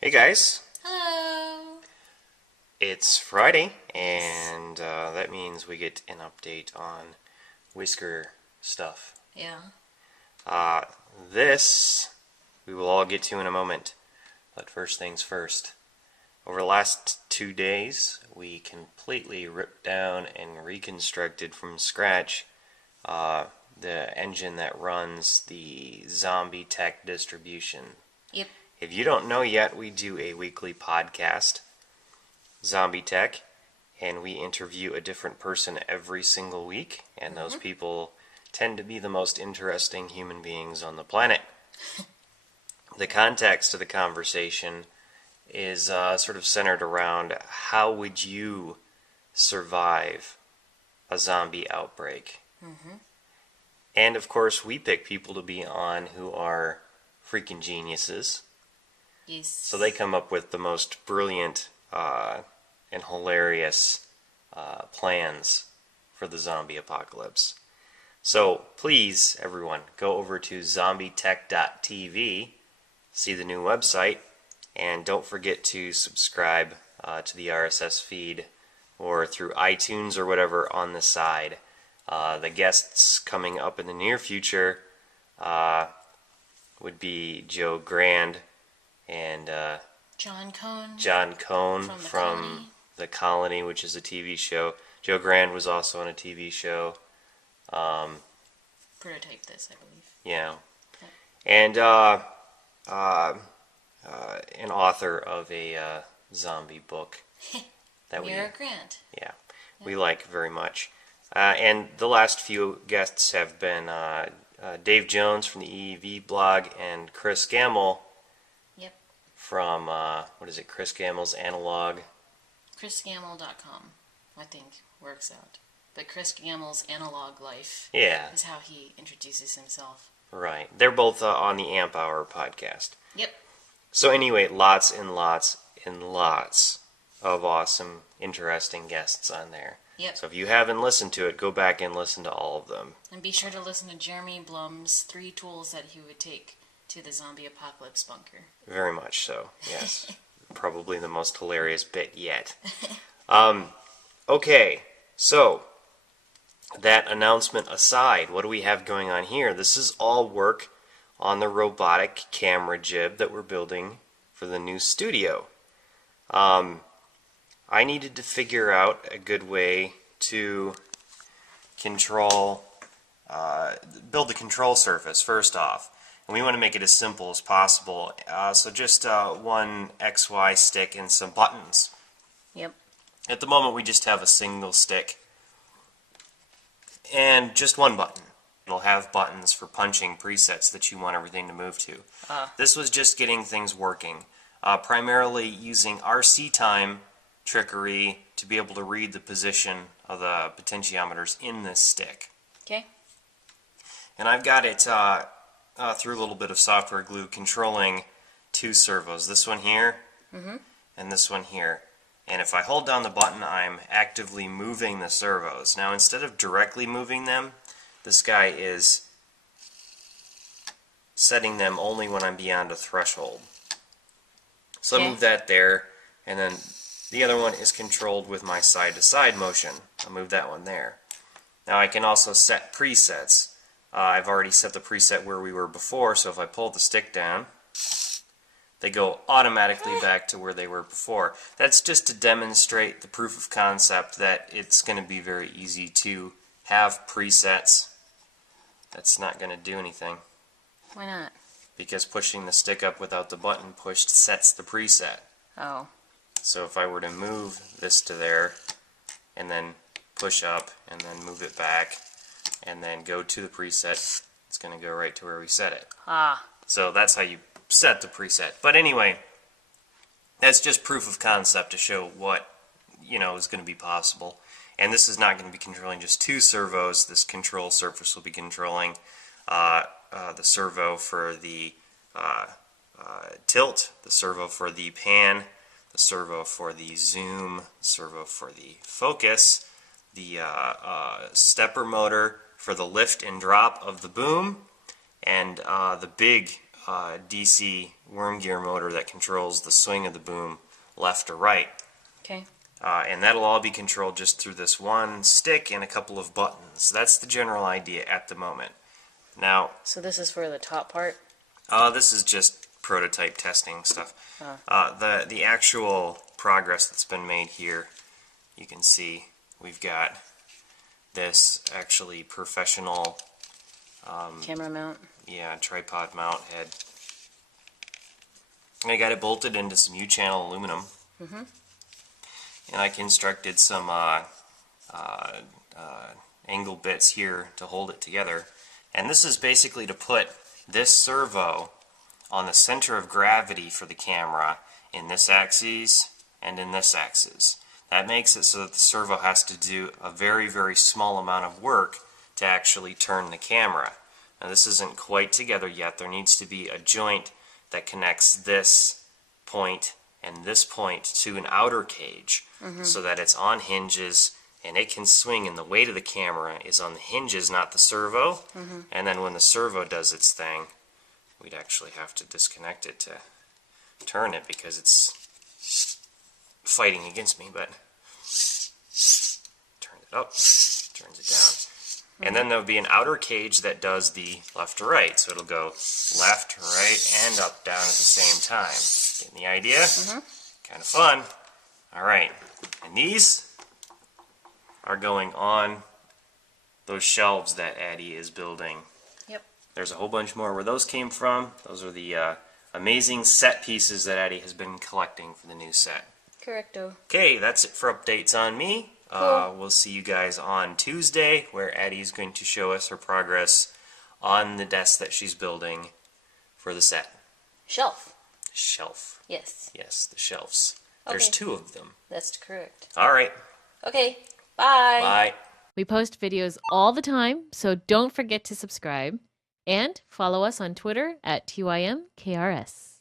Hey guys, Hello. it's Friday, and that means we get an update on Whisker stuff. Yeah. Uh, this we will all get to in a moment, but first things first. Over the last 2 days, we completely ripped down and reconstructed from scratch the engine that runs the Zombie Tech distribution. Yep. If you don't know yet, we do a weekly podcast, Zombie Tech, and we interview a different person every single week, and those people tend to be the most interesting human beings on the planet. The context of the conversation is sort of centered around how would you survive a zombie outbreak? And of course, we pick people to be on who are freaking geniuses. Yes. So they come up with the most brilliant and hilarious plans for the zombie apocalypse. So please, everyone, go over to zombietech.tv, see the new website, and don't forget to subscribe to the RSS feed or through iTunes or whatever on the side. The guests coming up in the near future would be Joe Grand and John Cohn. John Cohn From The from Colony. The Colony, which is a TV show. Joe Grand was also on a TV show. Prototype this, I believe. Yeah. Yep. And an author of a zombie book that Mira Grant. we like very much. And the last few guests have been Dave Jones from the EEV blog and Chris Gamble Yep. from, Chris Gamble's Analog. ChrisGamble.com, I think, works out. But Chris Gamble's Analog Life Yeah, is how he introduces himself. right. They're both on the Amp Hour podcast. Yep. So anyway, lots and lots and lots of awesome, interesting guests on there. Yep. So if you haven't listened to it, go back and listen to all of them. And be sure to listen to Jeremy Blum's 3 tools that he would take to the zombie apocalypse bunker. Very much so, yes. Probably the most hilarious bit yet. Okay, so that announcement aside, what do we have going on here? This is all work on the robotic camera jib that we're building for the new studio. I needed to figure out a good way to control, build the control surface first off. And we want to make it as simple as possible. So just one XY stick and some buttons. Yep. At the moment we just have a single stick and just one button. It'll have buttons for punching presets that you want everything to move to. This was just getting things working. Primarily using RC time trickery to be able to read the position of the potentiometers in this stick. Okay. And I've got it through a little bit of software glue controlling 2 servos. This one here and this one here. And if I hold down the button, I'm actively moving the servos. Now instead of directly moving them, this guy is setting them only when I'm beyond a threshold. So I Okay. move that there, and then the other one is controlled with my side-to-side motion. I'll move that one there. Now I can also set presets. I've already set the preset where we were before, so if I pull the stick down, they go automatically back to where they were before. That's just to demonstrate the proof of concept that it's going to be very easy to have presets. That's not going to do anything, Why not? because pushing the stick up without the button pushed sets the preset. Oh. So if I were to move this to there, and then push up, and then move it back, and then go to the preset, it's going to go right to where we set it. Ah. So that's how you set the preset. But anyway, that's just proof of concept to show what, is going to be possible. And this is not going to be controlling just 2 servos. This control surface will be controlling the servo for the tilt, the servo for the pan, the servo for the zoom, the servo for the focus, the stepper motor for the lift and drop of the boom, and the big DC worm gear motor that controls the swing of the boom left or right. Okay. And that'll all be controlled just through this one stick and a couple of buttons. That's the general idea at the moment. Now, So this is for the top part? this is just prototype testing stuff. The actual progress that's been made here, you can see we've got this actually professional Camera mount? yeah, tripod mount head. And I got it bolted into some U-channel aluminum. And I constructed some angle bits here to hold it together. And this is basically to put this servo on the center of gravity for the camera in this axis and in this axis. That makes it so that the servo has to do a very, very small amount of work to actually turn the camera. Now this isn't quite together yet. There needs to be a joint that connects this point and this point to an outer cage so that it's on hinges and it can swing, and the weight of the camera is on the hinges, not the servo. And then when the servo does its thing, we'd actually have to disconnect it to turn it because it's fighting against me, but turn it up, turns it down. And then there'll be an outer cage that does the left to right, so it'll go left, right, and up, down at the same time. Getting the idea? Kind of fun. Alright, and these are going on those shelves that Addie is building. Yep. There's a whole bunch more where those came from. Those are the amazing set pieces that Addie has been collecting for the new set. Correcto. Okay, that's it for updates on me. Cool. We'll see you guys on Tuesday, where Addie is going to show us her progress on the desk that she's building for the set. Shelf. Shelf. Yes. Yes, the shelves. There's Okay. 2 of them. That's correct. All right. Okay. Bye. Bye. We post videos all the time, so don't forget to subscribe. And follow us on Twitter at TYMKRS.